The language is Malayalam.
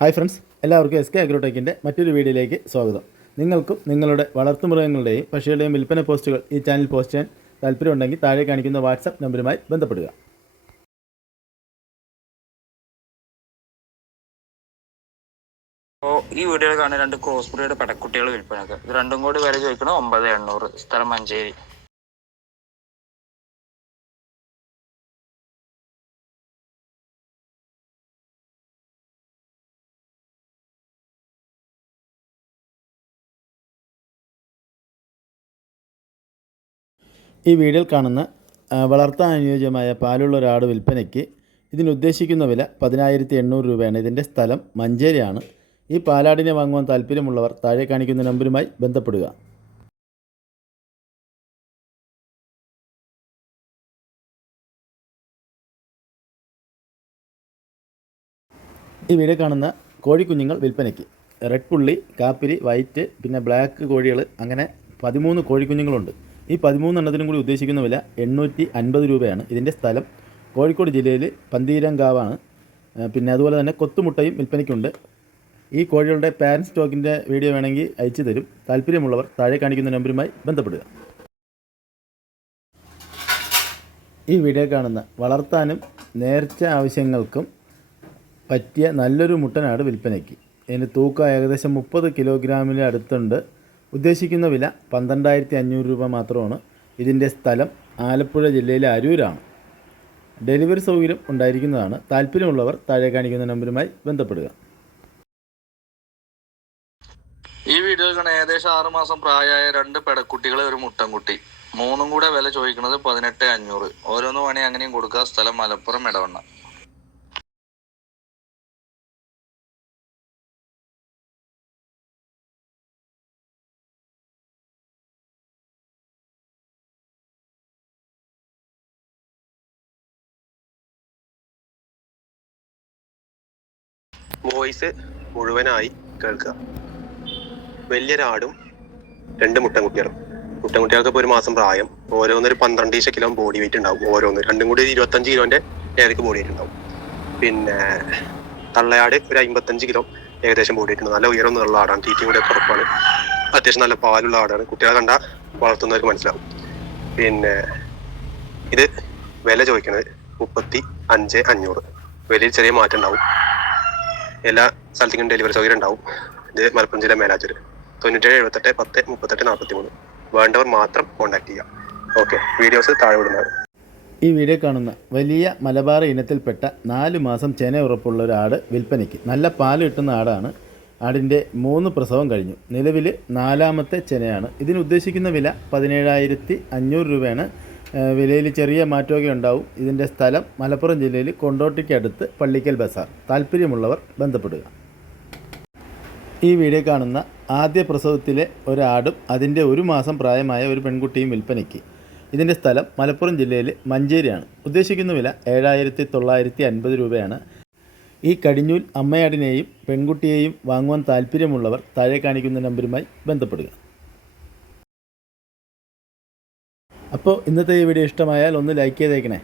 ഹായ് ഫ്രണ്ട്സ് എല്ലാവർക്കും എസ് കെ അഗ്രോടെക്കിന്റെ മറ്റൊരു വീഡിയോയിലേക്ക് സ്വാഗതം. നിങ്ങൾക്കും നിങ്ങളുടെ വളർത്തുമൃഗങ്ങളുടെയും പക്ഷികളുടെയും വിൽപ്പന പോസ്റ്റുകൾ ഈ ചാനൽ പോസ്റ്റ് ചെയ്യാൻ താല്പര്യമുണ്ടെങ്കിൽ താഴെ കാണിക്കുന്ന വാട്സപ്പ് നമ്പറുമായി ബന്ധപ്പെടുക. അപ്പോൾ ഈ വീഡിയോയിൽ കാണുന്ന രണ്ട് ക്രോസ് ബ്രീഡ് പടക്കുട്ടികൾ വിൽപ്പനക്ക് ഇത് രണ്ടും കൂടി വില ചോദിക്കണം ഒമ്പത് എണ്ണൂറ്. സ്ഥലം മഞ്ചേരി. ഈ വീഡിയോയിൽ കാണുന്ന വളർത്താൻ അനുയോജ്യമായ പാലുള്ള ഒരാട് വിൽപ്പനയ്ക്ക് ഇതിനുദ്ദേശിക്കുന്ന വില പതിനായിരത്തി എണ്ണൂറ് രൂപയാണ്. ഇതിന്റെ സ്ഥലം മഞ്ചേരിയാണ്. ഈ പാലാടിനെ വാങ്ങുവാൻ താല്പര്യമുള്ളവർ താഴെ കാണിക്കുന്ന നമ്പരുമായി ബന്ധപ്പെടുക. ഈ വീഡിയോ കാണുന്ന കോഴിക്കുഞ്ഞുങ്ങൾ വിൽപ്പനയ്ക്ക്. റെഡ് പുള്ളി കാപ്പിരി വൈറ്റ് പിന്നെ ബ്ലാക്ക് കോഴികൾ അങ്ങനെ പതിമൂന്ന് കോഴിക്കുഞ്ഞുങ്ങളുണ്ട്. ഈ പതിമൂന്നെണ്ണത്തിനും കൂടി ഉദ്ദേശിക്കുന്ന വില എണ്ണൂറ്റി അൻപത് രൂപയാണ്. ഇതിന്റെ സ്ഥലം കോഴിക്കോട് ജില്ലയിൽ പന്തീരങ്കാവാണ്. പിന്നെ അതുപോലെ തന്നെ കൊത്തുമുട്ടയും വിൽപ്പനയ്ക്കുണ്ട്. ഈ കോഴികളുടെ പാരന്റ് സ്റ്റോക്കിന്റെ വീഡിയോ വേണമെങ്കിൽ അയച്ചു തരും. താല്പര്യമുള്ളവർ താഴെ കാണിക്കുന്ന നമ്പറുമായി ബന്ധപ്പെടുക. ഈ വീഡിയോ കാണുന്ന വളർത്താനും നേർച്ച ആവശ്യങ്ങൾക്കും പറ്റിയ നല്ലൊരു മുട്ടനാട് വിൽപ്പനയ്ക്ക്. ഇതിന് തൂക്കം ഏകദേശം മുപ്പത് കിലോഗ്രാമിന് അടുത്തുണ്ട്. ഉദ്ദേശിക്കുന്ന വില പന്ത്രണ്ടായിരത്തി അഞ്ഞൂറ് രൂപ മാത്രമാണ്. ഇതിന്റെ സ്ഥലം ആലപ്പുഴ ജില്ലയിലെ അരൂരാണ്. ഡെലിവറി സൗകര്യം ഉണ്ടായിരിക്കുന്നതാണ്. താല്പര്യമുള്ളവർ താഴെ കാണിക്കുന്ന നമ്പറുമായി ബന്ധപ്പെടുക. ഈ വീഡിയോയിൽ കാണാൻ ഏകദേശം ആറുമാസം പ്രായമായ രണ്ട് പെടക്കുട്ടികളെ ഒരു മുട്ടൻകുട്ടി. മൂന്നും കൂടെ വില ചോദിക്കുന്നത് പതിനെട്ട് അഞ്ഞൂറ്. ഓരോന്ന് വേണേ അങ്ങനെയും കൊടുക്കുക. സ്ഥലം മലപ്പുറം ഇടവണ്ണ വോയിസ് മുഴുവനായി കേൾക്കുക. വലിയൊരാടും രണ്ട് മുട്ടൻകുട്ടികളും. മുട്ടൻകുട്ടികൾക്ക് ഇപ്പോൾ ഒരു മാസം പ്രായം. ഓരോന്നൊരു പന്ത്രണ്ട് ഈശ കിലോ ബോഡി വെയിറ്റ് ഉണ്ടാവും. ഓരോന്ന്. രണ്ടും കൂടി ഇരുപത്തഞ്ച് കിലോന്റെ ഏതൊക്കെ ബോഡി വെയിറ്റ് ഉണ്ടാവും. പിന്നെ തള്ളയാട് ഒരു അമ്പത്തഞ്ച് കിലോ ഏകദേശം ബോഡി വെയിറ്റ് നല്ല ഉയരമൊന്നുള്ള ആടാണ്. തീറ്റയും കൂടെ കുറപ്പാണ് അത്യാവശ്യം നല്ല പാലുള്ള ആടാണ്. കുട്ടികളെ കണ്ട വളർത്തുന്നവർക്ക് മനസ്സിലാവും. പിന്നെ ഇത് വില ചോദിക്കുന്നത് മുപ്പത്തി അഞ്ച് അഞ്ഞൂറ്. വിലയിൽ ചെറിയ മാറ്റം ഉണ്ടാവും. എല്ലാ സ്ഥലത്തേക്കും ഡെലിവറി സൗകര്യം ഉണ്ടാവും. ഇത് മലപ്പുറം ജില്ല മേലാറ്റൂർ തൊണ്ണൂറ്റേഴ് എഴുപത്തെട്ട് പത്ത് മുപ്പത്തെട്ട് നാൽപ്പത്തി മൂന്ന് വേണ്ടവർ മാത്രം കോൺടാക്ട് ചെയ്യാം ഓക്കെ വീഡിയോസ് താഴെ വിടുന്നത്. ഈ വീഡിയോ കാണുന്ന വലിയ മലബാർ ഇനത്തിൽപ്പെട്ട നാല് മാസം ചെന ഉറപ്പുള്ള ഒരു ആട് വിൽപ്പനയ്ക്ക് നല്ല പാൽ കിട്ടുന്ന ആടാണ്. ആടിന്റെ മൂന്ന് പ്രസവം കഴിഞ്ഞു. നിലവിൽ നാലാമത്തെ ചെനയാണ്. ഇതിന് ഉദ്ദേശിക്കുന്ന വില പതിനേഴായിരത്തി അഞ്ഞൂറ് രൂപയാണ്. വിലയിൽ ചെറിയ മാറ്റമൊക്കെ ഉണ്ടാവും. ഇതിന്റെ സ്ഥലം മലപ്പുറം ജില്ലയിൽ കൊണ്ടോട്ടിക്ക് അടുത്ത് പള്ളിക്കൽ ബസാർ. താല്പര്യമുള്ളവർ ബന്ധപ്പെടുക. ഈ വീഡിയോ കാണുന്ന ആദ്യ പ്രസവത്തിലെ ഒരാടും അതിന്റെ ഒരു മാസം പ്രായമായ ഒരു പെൺകുട്ടിയും വിൽപ്പനയ്ക്ക്. ഇതിന്റെ സ്ഥലം മലപ്പുറം ജില്ലയിൽ മഞ്ചേരിയാണ്. ഉദ്ദേശിക്കുന്ന വില ഏഴായിരത്തി തൊള്ളായിരത്തി അൻപത് രൂപയാണ്. ഈ കടിഞ്ഞൂൽ അമ്മയാടിനെയും പെൺകുട്ടിയെയും വാങ്ങുവാൻ താല്പര്യമുള്ളവർ താഴെ കാണിക്കുന്ന നമ്പരുമായി ബന്ധപ്പെടുക. അപ്പോൾ ഇന്നത്തെ ഈ വീഡിയോ ഇഷ്ടമായാൽ ഒന്ന് ലൈക്ക് ചെയ്തേക്കണേ.